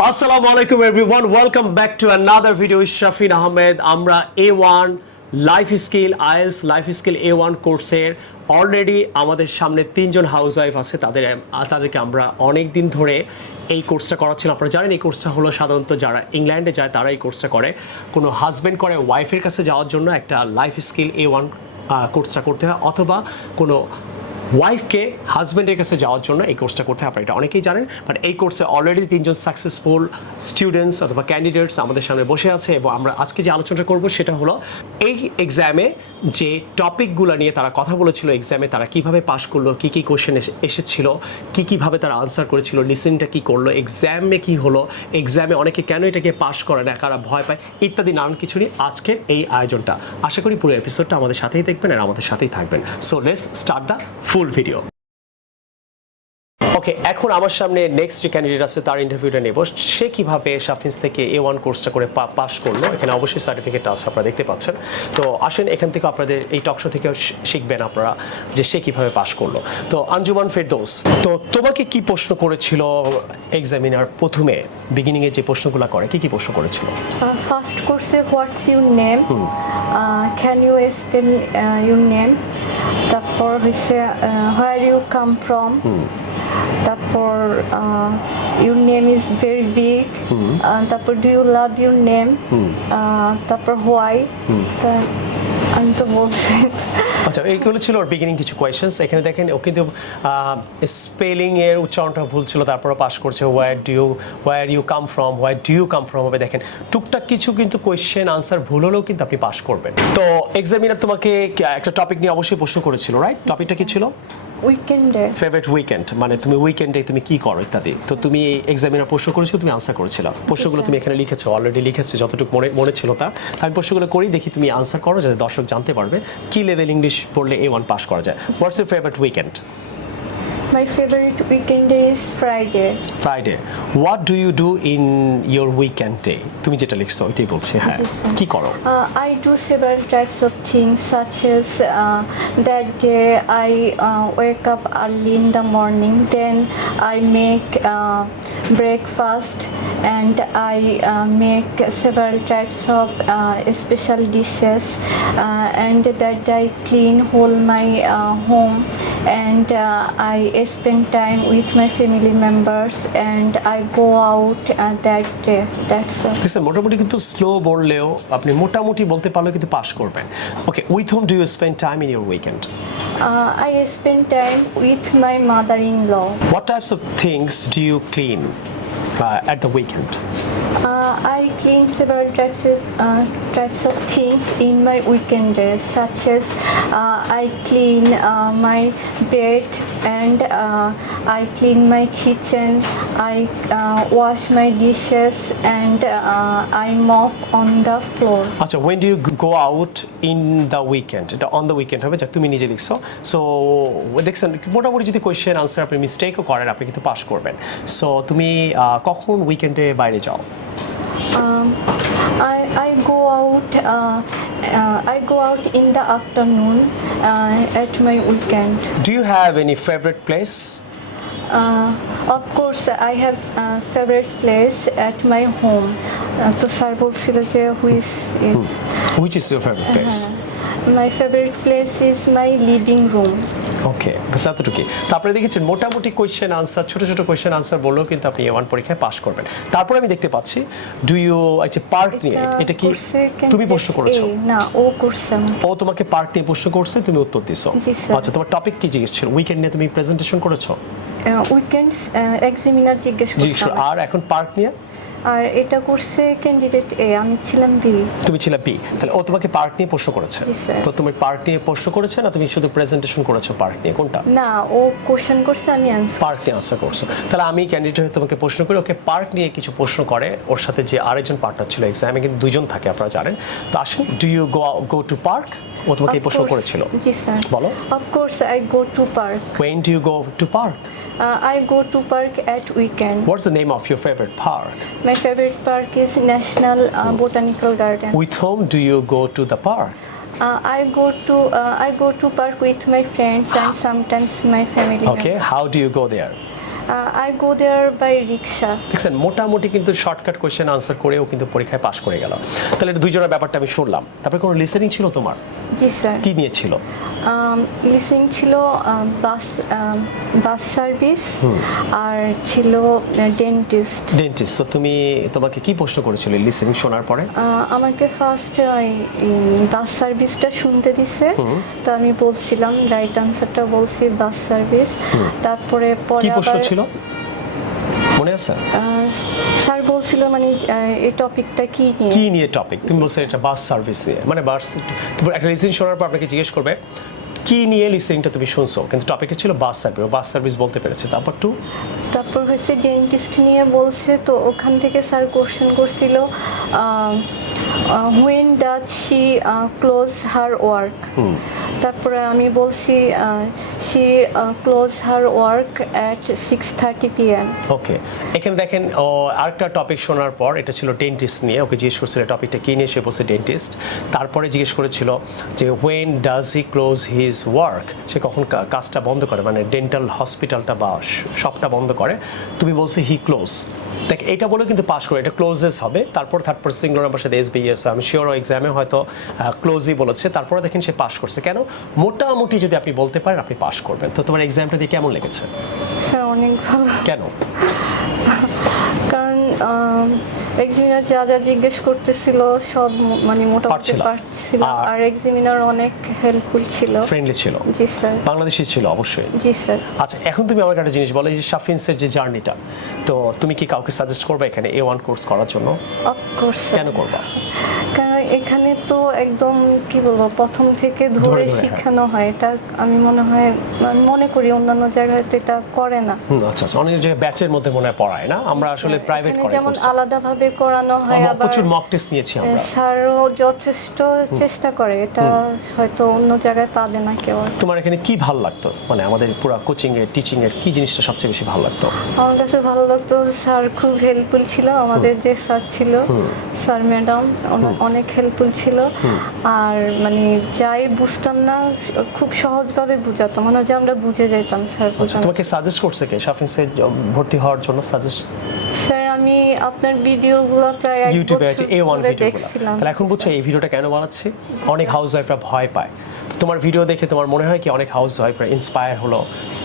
Assalamu alaikum everyone. Welcome back to another video with Shafin Ahmed. আমরা A1 life skill IELTS life skill A1 কোর্সের already আমাদের সামনে তিনজন housewife আছে, তাদেরকে আমরা অনেক দিন ধরে এই কোর্সটা করাচ্ছিলাম। আপনারা জানেন এই কোর্সটা হলো সাধারণত যারা ইংল্যান্ডে যায় তারা এই কোর্সটা করে। কোনো হাজব্যান্ড করে ওয়াইফের কাছে যাওয়ার জন্য একটা লাইফ স্কিল A1 কোর্সটা করতে হয়, অথবা কোনো ওয়াইফকে হাজব্যান্ডের কাছে যাওয়ার জন্য এই কোর্সটা করতে হয়। আপনারা এটা অনেকেই জানেন, বাট এই কোর্সে অলরেডি তিনজন সাকসেসফুল স্টুডেন্টস অথবা ক্যান্ডিডেটস আমাদের সামনে বসে আছে, এবং আমরা আজকে যে আলোচনাটা করব সেটা হলো এই এক্সামে যে টপিকগুলো নিয়ে তারা কথা বলেছিল, এক্সামে তারা কিভাবে পাশ করলো, কী কী কোয়েশ্চেন এসেছিল, কীভাবে তারা আনসার করেছিল, লিসেনটা কী করলো, এক্সামে কী হলো, এক্সামে অনেকে কেন এটাকে পাশ করে না, কারা ভয় পায়, ইত্যাদি নানান কিছু নিয়ে আজকের এই আয়োজনটা। আশা করি পুরো এপিসোডটা আমাদের সাথেই দেখবেন আর আমাদের সাথেই থাকবেন। So let's start the full video. Okay, এখন আমার সামনে নেক্সট যে ক্যান্ডিডেট আছে তার ইন্টারভিউটা নেব। সে কিভাবে শাফিন্স থেকে A1 কোর্সটা করে পাস করলো, এখানে অবশ্যই সার্টিফিকেট আছে, আপনারা দেখতে পাচ্ছেন। তো আসেন এখান থেকে আপনাদের এই টকশো থেকেও শিখবেন আপনারা যে সে কিভাবে পাস করলো। তো আঞ্জুমান ফেরদৌস, তো তোমাকে কি প্রশ্ন করেছিল এক্সামিনার প্রথমে বিগিনিংয়ে যে প্রশ্নগুলো করে, কি প্রশ্ন করেছিল? ফার্স্ট কোর্সে what's your name, can you spell your name, তারপর হচ্ছে হোয়ার ইউ কাম ফ্রম, তারপর your name is very big, তারপর do you love your name, তারপর হোয়াই, আমি তো বলছি। আচ্ছা, এইগুলো ছিল ওর বিগিনিং কিছু কোয়েশ্চেন্স। এখানে দেখেন ও কিন্তু স্পেলিং এর উচ্চারণটা ভুল ছিল, তারপরে পাস করছে। Where you come from, where do you come from হবে। দেখেন টুকটাক কিছু কিন্তু কোয়েশ্চেন আনসার ভুল হলেও কিন্তু আপনি পাস করবেন। তো এক্সামিনার তোমাকে একটা টপিক নিয়ে অবশ্যই প্রশ্ন করেছিল, রাইট? টপিকটা কি ছিল? উইকেন্ডে। ফেভারিট উইকেন্ড, মানে তুমি উইকেন্ডে তুমি কি করো ইত্যাদি। তো তুমি এক্সামিনার প্রশ্ন করেছো, তুমি আনসার করেছিল। প্রশ্নগুলো তুমি এখানে লিখেছো, অলরেডি লিখেছো যতটুকু মনে ছিল তার। আমি প্রশ্নগুলো করি, দেখি তুমি আনসার করো, যাতে দর্শক জানতে পারবে কি লেভেল ইংলিশ পড়লে A1 পাস করা যায়। What's your favourite weekend? My favorite weekend day is Friday. Friday. What do you do in your weekend day? তুমি যেটা লিখছো এটাই বলছি। হ্যাঁ, কি করো? I do several types of things, such as that day I wake up early in the morning, then I make breakfast, and I make several types of special dishes, and that I clean whole my home, and I spend time with my family members, and I go out that day. That's all. This is মোটামুটি কিন্তু slow বললেও আপনি মোটামুটি বলতে পারলেও কিন্তু pass করবেন। ওকে, with whom do you spend time in your weekend? I spend time with my mother-in-law. What types of things do you clean at the weekend? I clean several types of things in my weekend days, such as I clean my bed, and I clean my kitchen, I wash my dishes, and I mop on the floor. আচ্ছা, when do you go out in the weekend? এটা on the weekend হবে, যা তুমি নিজে লিখছো। So দেখছেন মোটামুটি যদি কোয়েশ্চেন আনসার আপনি মিস্টেকও করেন আপনি কিন্তু পাস করবেন। সো তুমি কখন উইকেন্ডে বাইরে যাও? I go out in the afternoon at my weekend. Do you have any favorite place? Of course, I have a favorite place at my home. তো স্যার বলছিল যে Which is your favorite place? My favorite place is my living room. ওকে, বাস এতটুকু। তারপরে দেখেছেন মোটামুটি question answer, ছোট ছোট question answer বললেও কিন্তু আপনি A1 পরীক্ষায় পাস করবেন। তারপরে আমি দেখতে পাচ্ছি ডু ইউ আচ্ছা পার্ক নিয়ে, এটা কি তুমি প্রশ্ন করেছো? না, ও করছে। ও তোমাকে পার্ক নিয়ে প্রশ্ন করছে, তুমি উত্তর দিছো। আচ্ছা, তোমার টপিক কি জিজ্ঞেস ছিল? উইকেন্ড নিয়ে তুমি প্রেজেন্টেশন করেছো? উইকেন্ডস এক্সামিনার জিজ্ঞেস করছে। আর এখন পার্ক নিয়ে? আর এটা করছে ক্যান্ডিডেট এ, আমি ছিলাম বি। তুমি ছিলে বি, তাহলে ও তোমাকে পার্ক নিয়ে প্রশ্ন করেছে। তো তুমি পার্ক নিয়ে প্রশ্ন করেছে না তুমি শুধু প্রেজেন্টেশন করেছো পার্ক নিয়ে, কোনটা? না, ও কোশ্চেন করছে, আমি আনসার। পার্ক নিয়ে আনসার করছো। তাহলে আমি ক্যান্ডিডেট হয়ে তোমাকে প্রশ্ন করি, ওকে পার্ক নিয়ে কিছু প্রশ্ন করে, ওর সাথে যে আরেকজন পার্টনার ছিল এক্সামে কিন্তু দুজন থাকে আপনারা জানেন। তো আসেন, do you go to park? ও তোমাকে এই প্রশ্ন করেছিল। জি স্যার। বলো। Of course I go to park. When do you go to park? I go to park at weekend. What's the name of your favorite park? My favorite park is National Botanical Garden. With whom do you go to the park? I go to park with my friends and sometimes my family. Okay, how do you go there? I go there by rickshaw. দেখছেন মোটামুটি কিন্তু shortcut question answer করেও কিন্তু পরীক্ষায় পাশ করে গেল। তাহলে এটা দুইজনের ব্যাপারটা আমি শুনলাম। তারপরে কোনো লিসেনিং ছিল তোমার? জি স্যার। কি নিয়ে ছিল? লিসিং ছিল বাস সার্ভিস আর ছিল ডেন্টিস্ট। ডেন্টিস্ট। তো তোমাকে কি প্রশ্ন করেছিল লিসেনিং শোনার পরে? আমাকে ফার্স্ট বাস সার্ভিসটা শুনতে দিছে, তো আমি বলছিলাম রাইট আনসারটা বলছি বাস সার্ভিস। তারপরে কি প্রশ্ন ছিল মনে আছে? স্যার বলছিল মানে এই টপিকটা কি নিয়ে টপিক? তুমি বলছো এটা বাস সার্ভিস নিয়ে, মানে বাস। তুমি একটা লিসেনিং শোনার পর আপনাকে জিজ্ঞেস করবে কি নিয়ে লিসেনিংটা তুমি শুনছো, কিন্তু টপিকটা ছিল বাস সার্ভিস। বাস সার্ভিস বলতে পেরেছে। তারপর হচ্ছে ডেন্টিস্ট নিয়ে বলছে, তো ওখান থেকে স্যার কোশ্চেন করছিল when does she close her work? তারপরে আমি বলছি she close her work at 6:30 p.m. ওকে, এখানে দেখেন আরেকটা টপিক শোনার পর, এটা ছিল ডেন্টিস্ট নিয়ে। ওকে জিজ্ঞেস করেছিল টপিকটা কি নিয়ে, সে বলছে ডেন্টিস্ট। তারপরে জিজ্ঞেস করেছিল যে when does he close his work? সে কখন কাজটা বন্ধ করে, মানে ডেন্টাল হসপিটালটা বা শপটা বন্ধ করে। তুমি বলছে হি ক্লোজ। দেখ এটা বলে কিন্তু পাস করে, এটা ক্লোজেস হবে। তারপর থার্ড পারসন সিঙ্গুলার নাম্বার সাথে এসবিএস, আমি শিওর এক্সামে হয়তো ক্লোজই বলেছে। তারপরে দেখেন সে পাস করছে। কেন? মোটামুটি যদি আপনি বলতে পারেন আপনি পাস করবেন। তো তোমার এক্সামটা দিয়ে কেমন লেগেছে? স্যার অনেক ভালো। কেন? কারণ এক্সামিনার যা জিজ্ঞেস করতেছিল সব মানে মোটামুটি পারছিলাম, আর এক্সামিনার অনেক হেল্পফুল ছিল, ফ্রেন্ডলি ছিল। জি স্যার। বাংলাদেশি ছিল অবশ্যই। জি স্যার। আচ্ছা, এখন তুমি আমাকে একটা জিনিস বলো, যে শাফিনসের যে জার্নিটা, তো তুমি কি কাউকে সাজেস্ট করবে এখানে A1 কোর্স করার জন্য? অফকোর্স। কেন করবা? কারণ এখানে তো একদম কি বলবো প্রথম থেকে ধরে শেখানো হয়। এটা আমি মনে করি অন্যান্য জায়গায় এটা করে না। আচ্ছা, অনেক জায়গায় ব্যাচের মধ্যে মনে হয় পড়ায় না, আমরা আসলে প্রাইভেট করাই। যেমন আলাদাভাবে করানো হয়, আবার প্রচুর মক টেস্ট নিয়েছি আমরা। স্যারও যথেষ্ট চেষ্টা করে, এটা হয়তো অন্য জায়গায় পাবে না কেউ। তোমার এখানে কি ভালো লাগতো, মানে আমাদের পুরো কোচিং এর টিচিং এর কি জিনিসটা সবচেয়ে বেশি ভালো লাগতো? আমার কাছে ভালো লাগতো স্যার খুব হেল্পফুল ছিল। আমাদের যে স্যার ছিল, স্যার ম্যাডাম অনেক হেল্পফুল ছিল। আর মানে যাই বুঝতাম না খুব সহজভাবে বুঝাতো, মনে হয় যে আমরা বুঝে যেতাম স্যার। তোমাকে সাজেস্ট করছে কে শাফিনসে ভর্তি হওয়ার জন্য? সাজেস্ট স্যার আমি আপনার ভিডিওগুলো প্রায় ইউটিউবে আছে A1 ভিডিওগুলো। দেখছিলাম। তাহলে এখন বুঝছো এই ভিডিওটা কেন বানাচ্ছি? অনেক হাউস ওয়াইফরা ভয় পায়। তোমার ভিডিও দেখে তোমার মনে হয় কি অনেক হাউস ওয়াইফরা ইন্সপায়ার হলো,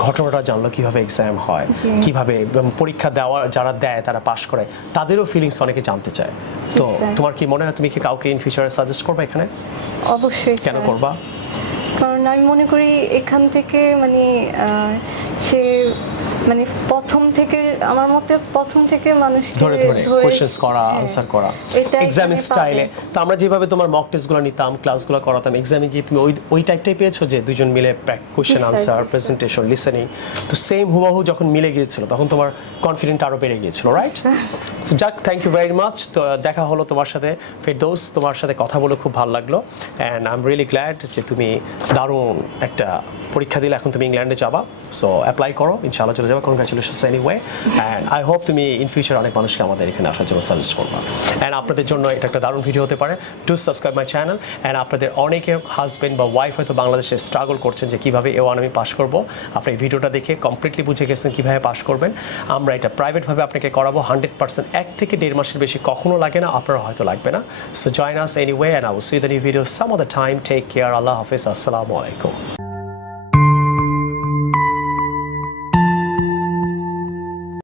ঘটনাটা জানলো কিভাবে এক্সাম হয়, কিভাবে পরীক্ষা যারা দেয় তারা পাশ করে, তাদেরও ফিলিংস অনেকে জানতে চায়। তো তোমার কি মনে হয় তুমি কি কাউকে ইন ফিউচারে সাজেস্ট করবে এখানে? অবশ্যই। কেন করবা? কারণ আমি মনে করি এখান থেকে মানে সে মানে প্রথম থেকে মানুষকে ধরে কোশ্চেনস করা, আনসার করা, এক্সাম স্টাইলে। তো আমরা যেভাবে তোমার মক টেস্টগুলো নিতাম, ক্লাসগুলো করাতাম, এক্সামে গিয়ে তুমি ওই টাইপটাই পেয়েছো যে দুজন মিলে কোশ্চেন আনসার, প্রেজেন্টেশন, লিসেনিং। তো সেম হুবহু যখন মিলে গিয়েছিল তখন তোমার কনফিডেন্ট আরো বেড়ে গিয়েছিল, রাইট? যাক, থ্যাংক ইউ ভেরি মাচ। তো দেখা হলো তোমার সাথে ফেরদৌস, তোমার সাথে কথা বলে খুব ভালো লাগলো। And I am really glad যে তুমি দারুণ একটা পরীক্ষা দিলে, এখন তুমি ইংল্যান্ডে যাবা। সো অ্যাপ্লাই করো, ইনশাআল্লাহ চলে যাবে। Congratulations anyway. And I hope তুমি ইন ফিউচার অনেক মানুষকে আমাদের এখানে আসার জন্য সাজেস্ট করবা। অ্যান্ড আপনাদের জন্য এটা একটা দারুণ ভিডিও হতে পারে। To subscribe my channel. And আপনাদের অনেকে হাজব্যান্ড বা ওয়াইফ হয়তো বাংলাদেশে স্ট্রাগল করছেন যে কীভাবে A1 আমি পাস করবো। আপনি এই ভিডিওটা দেখে কমপ্লিটলি বুঝে গেছেন কীভাবে পাস করবেন। আমরা এটা প্রাইভেটভাবে আপনাকে করাবো 100%। 1 থেকে 1.5 মাসের বেশি কখনো লাগে না, আপনারা হয়তো লাগবে না। So join us anyway, and I will see the new video some other time. Take care. আল্লাহ হাফেজ। আসসালামু আলাইকুম।